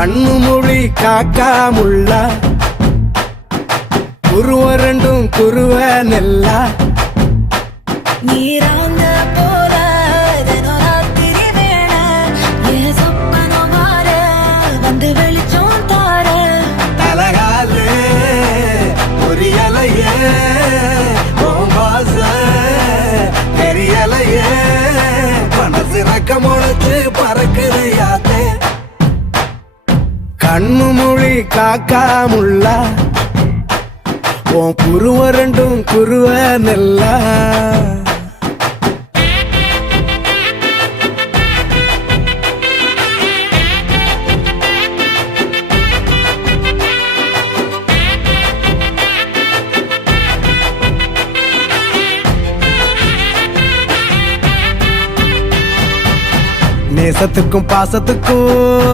கண்ணு மொழி காக்காமுள்ள குருவ ரெண்டும் குருவ நெல்லா நீராங்க போல தினராத்திரி வேள என் சொப்பனம் மாற வந்து வெளிச்சம் தார தலகாலு பொரியலையே ஓம்பாச தெரியலையே மனசு ரக்க முளைச்சு பறக்குதையாத்தே கண்ணு மொழி காக்காமுள்ள உன் குருவ ரெண்டும் குருவ நெல்லா நேசத்துக்கும் பாசத்துக்கும்